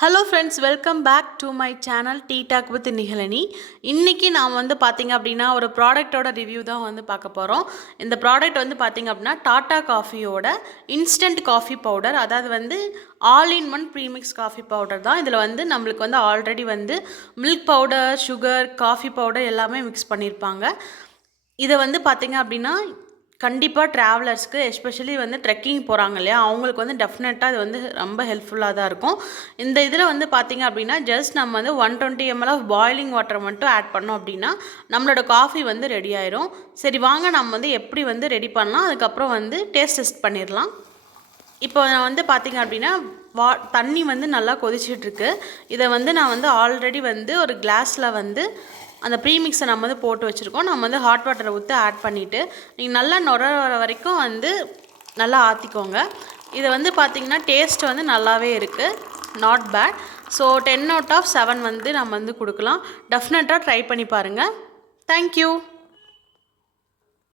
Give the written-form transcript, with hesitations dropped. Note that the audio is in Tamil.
Hello friends, welcome back to my channel tea talk with நிகழனி. இன்றைக்கி நான் வந்து பார்த்திங்க அப்படின்னா ஒரு ப்ராடக்ட்டோட ரிவ்யூ தான் வந்து பார்க்க போகிறோம். இந்த ப்ராடக்ட் வந்து பார்த்திங்க அப்படின்னா டாட்டா காஃபியோட இன்ஸ்டன்ட் காஃபி பவுடர், அதாவது வந்து all in one premix coffee powder தான். இதில் வந்து நம்மளுக்கு வந்து ஆல்ரெடி வந்து milk powder, sugar, coffee powder எல்லாமே மிக்ஸ் பண்ணியிருப்பாங்க. இதை வந்து பார்த்திங்க அப்படின்னா கண்டிப்பாக ட்ராவலர்ஸ்க்கு, எஸ்பெஷலி வந்து ட்ரெக்கிங் போகிறாங்க இல்லையா, அவங்களுக்கு வந்து டெஃபினட்டாக இது வந்து ரொம்ப ஹெல்ப்ஃபுல்லாக தான் இருக்கும். இந்த இதில் வந்து பார்த்திங்க அப்படின்னா ஜஸ்ட் நம்ம வந்து 120 ml ஆஃப் பாய்லிங் வாட்டர் மட்டும் ஆட் பண்ணோம் அப்படின்னா நம்மளோட காஃபி வந்து ரெடி ஆயிரும். சரி வாங்க நம்ம வந்து எப்படி வந்து ரெடி பண்ணலாம், அதுக்கப்புறம் வந்து டெஸ்ட் பண்ணிடலாம். இப்போ நான் வந்து பார்த்திங்க அப்படின்னா தண்ணி வந்து நல்லா கொதிச்சிட்ருக்கு. இதை வந்து நான் வந்து ஆல்ரெடி வந்து ஒரு கிளாஸில் வந்து அந்த ப்ரீமிக்ஸை நம்ம வந்து போட்டு வச்சுருக்கோம். நம்ம வந்து ஹாட் வாட்டரை ஊற்றி ஆட் பண்ணிவிட்டு நீங்கள் நல்லா நுர வர வரைக்கும் வந்து நல்லா ஆற்றிக்கோங்க. இதை வந்து பார்த்திங்கன்னா டேஸ்ட் வந்து நல்லாவே இருக்குது, not bad. So 10 out of 7 வந்து நம்ம வந்து கொடுக்கலாம். டெஃபினட்டாக ட்ரை பண்ணி பாருங்கள். தேங்க்யூ.